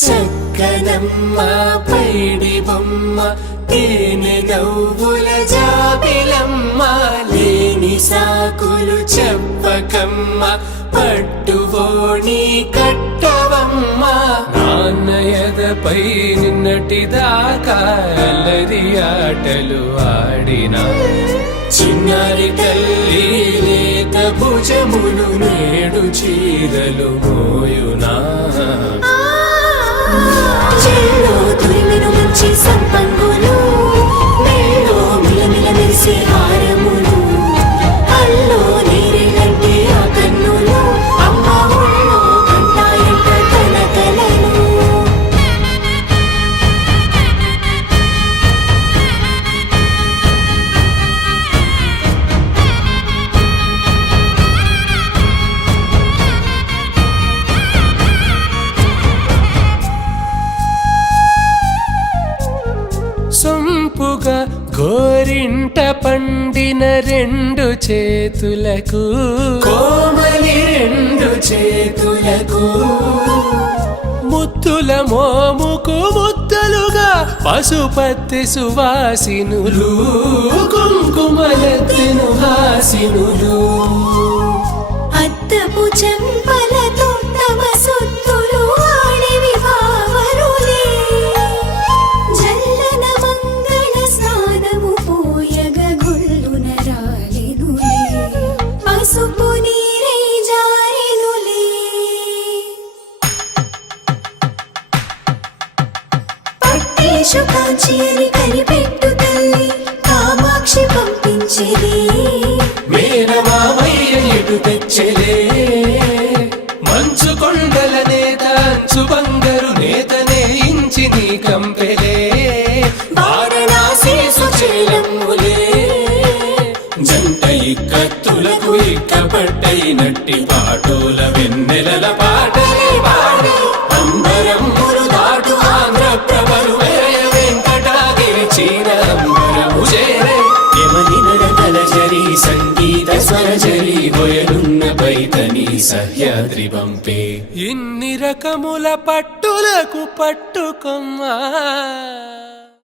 చక్కనమ్మ పైడి బొమ్మ తేనె నవ్వుల జాబిలమ్మ లేని సాకులు చెప్పకమ్మ పట్టువోణి కట్టవమ్మ నాన్నయదపై నిన్నటిదాకా అల్లరి ఆటలు ఆడినా చిన్నారి తల్లి లేత భుజములు నేడు చీరలు మోయునా చెల్లో తురిమిను మంచి సంపంగులు మెల్లో మిలమిల మెరిసే హారములు అల్లో నీరేలంటే ఆ కన్నులు అమ్మ ఒళ్ళో కంటాయంట తన కలను సొంపుగా గోరింట పండిన రెండు చేతులకు కోమలి రెండు చేతులకు ముత్తుల మోముకు ముద్దలుగా పశుపతి సువాసినులు కుంకుమలెత్తిను హాసినులు అద్దపు చెంపలతో తమ సొత్తులు ఆడివి వావరులే జల్లన మంగళ స్నానము పోయగ గుళ్ళున రాలెనులే పసుపు నీరై జారెనులే పట్టేషు కాంచి అని కనిపెట్టు తల్లి కామాక్షి పంపించేది మేనమామయ్య ఎటు తెచ్చలే మంచు కొండల నేత అంచు బంగారు నేతనే ఇంచి నీ కంపెలే వారణాసి సుచేలమ్ములే జంట ఇక్కత్తులకు ఇక్కపట్టైనట్టి పాటోల వెన్నెలల పాటలే పాడే అంబరమ్ములు దాటు ఆంధ్ర ప్రభలు వేయ వెంకటాగిరి చీర అంబరము చేరే యమని నడకల జరి సంగీత స్వరజరి బొయలున్న పైతని సహ్యాద్రి పంపే ఇన్ని రకముల పట్టులకు పట్టుకొమ్మా